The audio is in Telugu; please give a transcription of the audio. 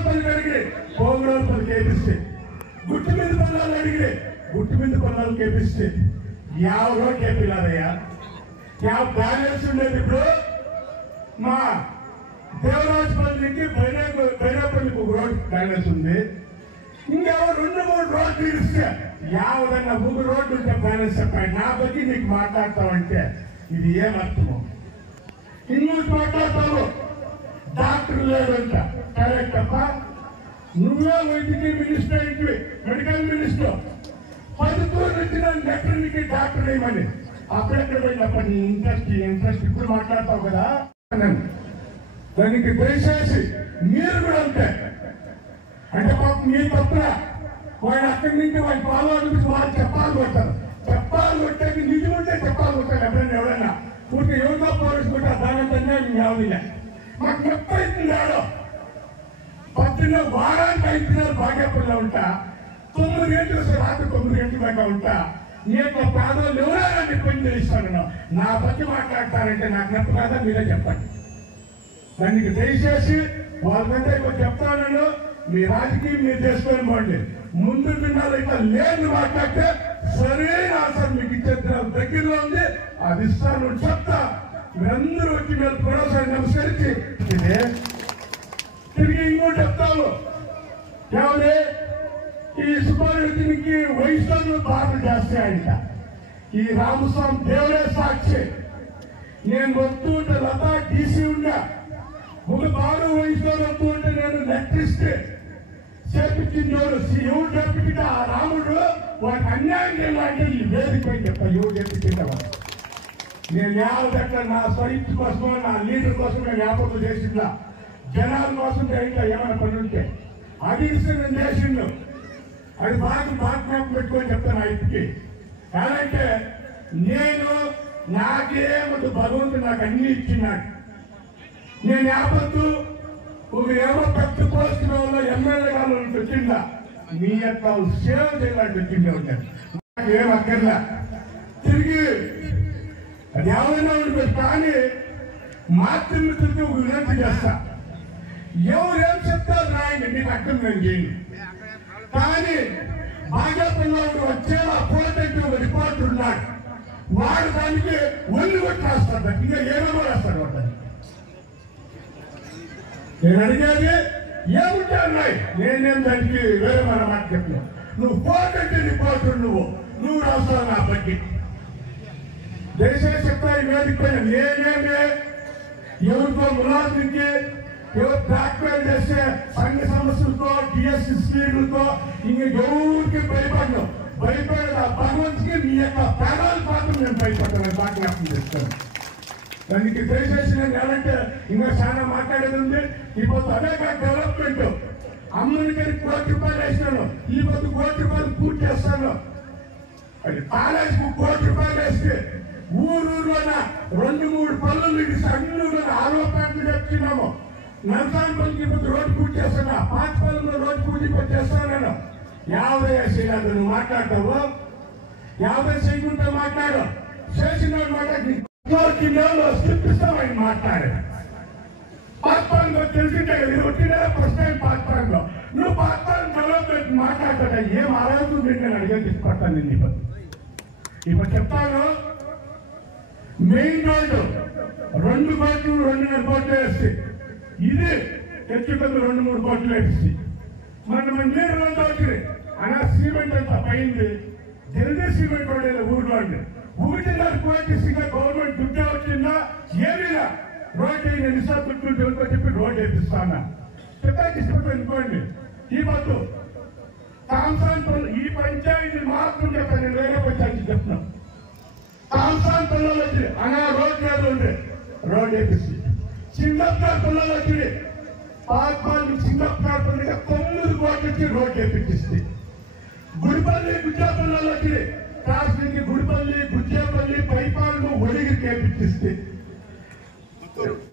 పోగురాలపల్లి అడిగిరే పోగురాలపల్లి కేపిస్తే గుట్టు మీద పల్లాలు అడిగిరే గుట్టు మీద పల్లాలు కేపిస్తే ఎవరో కేపిలాదయ్యా బ్యాలెన్స్ ఉండేది ఇప్పుడు మా దేవరాజపల్లి నుంచి బైరాపల్లికి ఒక రోడ్ బ్యాలెన్స్ ఉంది. ఇంకెవరు 2-3 రోడ్లు ఇస్తే యావదన్నా 3 రోడ్లు ఉంటే బ్యాలెన్స్ చెప్పండి. నా బట్టి నీకు మాట్లాడతావంటే ఇది ఏం అర్థము? ఇంగ్లీష్ మాట్లాడతావు, డాక్టర్ లేదంట. కరెక్ట్ అప్ప, నువ్వే వైద్యుకి మినిస్టర్ ఇంటివి, మెడికల్ మినిస్టర్ 10 వచ్చిన వెటర్నరీకి డాక్టర్ ఏమని అప్పుడెక్కడ పోయినప్ప నీ ఇంట్రెస్ట్ ఇప్పుడు మాట్లాడతావు కదా. దానికి దయచేసి మీరు కూడా అంతే అంటే పాపం మీ తప్పున వాడు అక్కడి నుంచి వాడి పాలు వాళ్ళు చెప్పాలి కొట్టారు. చెప్పాలి కొట్టేది నిజం ఉంటే చెప్పాలి కొట్టారు. ఎవరైనా పూర్తి ఎవరితో పోలుసుకుంటా దానంతనే ఎవరిలే మాకు నొప్పి అవుతుంది. ఆడో 10 వారానికి 5 దినాలు బాగేపల్లిలో ఉంటా, 9 గంటలు వస్తే రాత్రి 9 గంటల దాకా ఉంటా. నేను పేదలు ఎవరైనా పని చేయిస్తాను. నా బట్టి మాట్లాడతారంటే నాకు నొప్పి కాదా మీరే చెప్పండి. దానికి దయచేసి వాళ్ళకంటే ఇప్పుడు చెప్తాను, మీ రాజకీయం మీరు చేసుకొని పోండి. ముందు దినాలు ఇట్లా లేని మాట్లాడితే సరైన ఆన్సర్ మీకు ఇచ్చే దగ్గరలో ఉంది, అది ఇస్తాను చెప్తా. మీరందరూ వచ్చి మీరు భరోసా నమస్కరించి తిరిగి ఇంకోటి చెప్తాము. ఎవరి ఈ సుబ్బారెడ్డికి వయసులో బాధలు చేస్తాయంట. ఈ రామస్వామి దేవుడే సాక్షి. నేను వస్తూ ఉంటే లతా డీసీ ఉండా ఒక 6 వయసులో వస్తూ ఉంటే నేను నెట్టిస్తే చేపించింది ఎవరు చెప్పింది ఆ రాముడు వాడికి అన్యాయం చేయాలంటే ఈ వేదికపై చెప్తా ఎవరు చెప్పించింది. నేను యావదట్లా నా స్వైప్ కోసం నా లీడర్ కోసం నేను వ్యాపారం చేసిందా, జనాల కోసం ఇంకా ఏమైనా పని ఉంటే అది నేను చేసిండు. అది బాగా పెట్టుకొని చెప్తాను ఐదుకి. కాదంటే నేను నాకేమదు భగవంతుడు నాకు అన్ని ఇచ్చినాడు. నేను యాపత్తు ఒక ఏమో పెద్ద పోస్ట్ లో ఎమ్మెల్యే గారు వచ్చిందా మీ యొక్క సేవ చేయాలని వచ్చిండే ఉంటాను. నాకేం అక్కర్లా తిరిగి అది ఎవరైనా ఉంటుంది. కానీ మాతృమిత్రులకి ఒక వినంతి చేస్తా, ఎవరేం చెప్తారు రాయండి, మీకు అక్కడ నేను చేయను. కానీ బాగేపల్లిలో వచ్చేలా పోటీ రిపోర్టర్ ఉన్నాడు, వాడు దానికి ఒళ్ళు కొట్టి రాస్తాడు. ఇంకా ఏమేమో రాస్తాడు వాడు. నేను అడిగేది ఏముంటే అన్నాయి, నేనేం దానికి వేరే మన మాట చెప్పినా. నువ్వు పోటీ రిపోర్టర్ నువ్వు రాస్తావు నా బట్టి. దయచేసి చెప్తా ఈ వేదిక నేనేమే ఎవరితో ములాజించి ఎవరు బ్లాక్మెయిల్ చేస్తే సంఘ సమస్యలతో టిఎస్సి స్పీడ్లతో ఇంక ఎవరికి భయపడను. భయపడేది ఆ భగవంతుకి మీ యొక్క పేదల పాత్ర నేను భయపడతాను. బాధ్యాపం చేస్తాను. దానికి దయచేసి నేను ఏమంటే ఇంకా చాలా మాట్లాడేది ఉంది. ఈ పొద్దు అదే డెవలప్మెంట్ అమ్మనికి ₹1 కోటి వేసినాను, ఈ పొద్దు ₹1 కోటి పూర్తి చేస్తాను. అది కాలేజీకి ₹1 కోటి వేస్తే ఊరూరులోన 2-3 పనులు ఇడిసి అన్ని ఊళ్ళో 6వ ప్యాంట్లు చెప్తున్నాము. నరసానిపల్లికి ఇప్పుడు రోడ్డు పూర్తి చేస్తున్నా, పాతపల్లిలో రోడ్డు పూర్తి చేస్తాను. నేను 50 వేసేయాలి. నువ్వు మాట్లాడతావు 50 చేయకుంటే మాట్లాడు, చేసిన మాట్లాడి స్క్రిప్ట్ ఇస్తామని మాట్లాడాడు. పాతపాలెంలో తెలిసింటే ఇది వచ్చిన ఫస్ట్ టైం పాతపాలెంలో నువ్వు పాతపాలెం డెవలప్మెంట్ మాట్లాడతా ఏం ఆలోచన నేను అడిగే తీసుకొస్తాను. నేను ఇప్పుడు చెప్తాను, మెయిన్ రోడ్డు 2 కోట్లు 2.5 కోట్లు వేస్తే ఇది తెచ్చుకొని 2-3 కోట్లు వేసి మన నీరు రోడ్డు వచ్చింది అలా సిమెంట్ అంతా పైంది. జల్దీ సిమెంట్ రోడ్డు ఊరిలో అండి 1.5 కోట్లు గవర్నమెంట్ దుడ్డే వచ్చిందా ఏమిలా రోడ్డు ఎన్నిసార్లు దుడ్డు చెప్పి రోడ్డు వేపిస్తానా చెప్పాకిష్టపడి అనుకోండి. ఈ పొద్దు తాంసాన్ ఈ పంచాయతీ మాత్రం చెప్పాను, నేను వేరే పంచాయతీ చెప్తున్నాను. తాంసాన్ పిల్లలు వచ్చి అనా రోడ్డు మీద ఉండే రోడ్డు వేపిస్తుంది. సింగప్పార్ పిల్లలు వచ్చి పాత్మాన్ని సింగప్పార్ పిల్లగా 9 కోట్లు వచ్చి రోడ్డు వేపించిస్తుంది. గుడిపల్లి గుజ్జా పిల్లలు వచ్చి కాశ్మీర్కి గుడిపల్లి గుజ్జేపల్లి పైపాలను ఒడిగి వేపించిస్తుంది.